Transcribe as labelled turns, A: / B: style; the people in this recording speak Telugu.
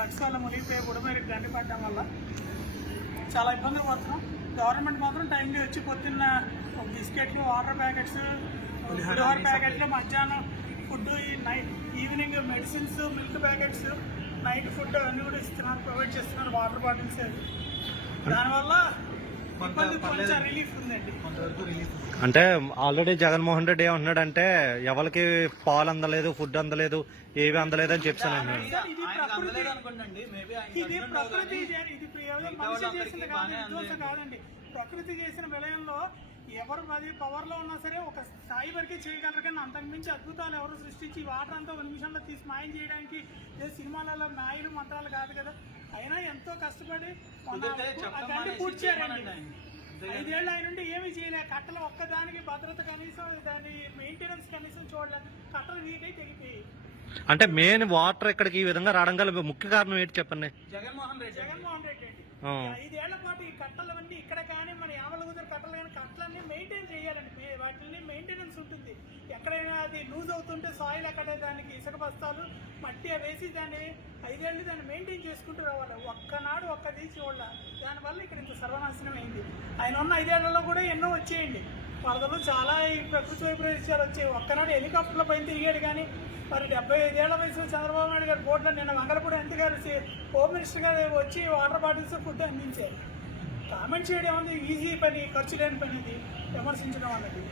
A: లక్ష్యాలు మునిగిపోయి గుడమేరికి గండి పడడం వల్ల చాలా ఇబ్బందులు పడుతున్నాం. గవర్నమెంట్ మాత్రం టైంకి వచ్చి పొద్దున్న బిస్కెట్లు వాటర్ ప్యాకెట్స్ పులిహోర ప్యాకెట్లు మధ్యాహ్నం ఫుడ్ ఈ night evening medicines milk packets night food అన్నీ కూడా ఇస్తున్నారు ప్రొవైడ్ చేస్తున్నారు వాటర్ బాటిల్స్ దానివల్ల ఇబ్బంది కొంచెం రిలీఫ్ ఉందండి.
B: కొంతవరకు రిలీఫ్ ఉంది.
C: అంటే ఆల్రెడీ జగన్మోహన్ రెడ్డి ఏమంటున్నాడంటే ఎవరికి పాలు అందలేదు ఫుడ్ అందలేదు ఏవి అందలేదు అని
B: ఆయనకు
A: ప్రకృతి. చేసిన విలయంలో ఎవరు అది పవర్లో ఉన్నా సరే ఒక స్థాయి వరకే చేయగలరు కానీ అంతకుమించి అద్భుతాలు ఎవరు సృష్టించి వాటర్ అంతా ఒక నిమిషంలో తీసి మాయం చేయడానికి ఏ సినిమాలలో మాయలు మంత్రాలు కాదు కదా. అయినా ఎంతో కష్టపడి పూర్తి.
B: అంతేగాని
A: ఐదేళ్ళు ఆయన నుండి ఏమీ చేయలే. కట్టలు ఒక్కదానికి భద్రత కనీసం దాని మెయింటెనెన్స్ కనీసం చూడలే కట్టలు నీటే తెగిపోయి.
C: అంటే మెయిన్ వాటర్ ఇక్కడికి ఈ విధంగా రావడం గల ముఖ్య కారణం ఏంటి చెప్పండి?
B: జగన్మోహన్ రెడ్డి
A: జగన్మోహన్ రెడ్డి అండి. ఐదేళ్ళ పాటు ఈ కట్టలవన్నీ ఇక్కడ కానీ మన యామల కుదిరి కట్టలు కానీ కట్టలన్నీ మెయింటైన్ చేయాలండి. వాటిని మెయింటెనెన్స్ ఉంటుంది. ఎక్కడైనా అది లూజ్ అవుతుంటే సాయిల్ అక్కడ దానికి ఇసుక బస్తాలు మట్టి అవి వేసి దాన్ని ఐదేళ్ళు దాన్ని మెయింటైన్ చేసుకుంటూ రావాలి. ఒక్కనాడు ఒక్క తీసి వాళ్ళ దానివల్ల ఇక్కడ ఇంత సర్వనాశనం ఆయన ఉన్న ఐదేళ్ళలో కూడా ఎన్నో వచ్చేయండి. వరదలు చాలా ఈ ప్రకృతి వైపరీత్యాలు వచ్చాయి. ఒక్కనాడు హెలికాప్టర్ల పైన తిరిగాడు కానీ మరి డెబ్బై ఐదేళ్ళ వయసులో చంద్రబాబు నాయుడు గారి బోర్డులో నిన్న మంగళపూడి ఎంపీ గారు హోమ్ మినిస్టర్ గారు వచ్చి వాటర్ బాటిల్స్ ఫుడ్ అందించారు. కామెంట్ చేయడం అనేది ఈజీ పని ఖర్చు లేని పని ఇది. విమర్శించడం అన్నది.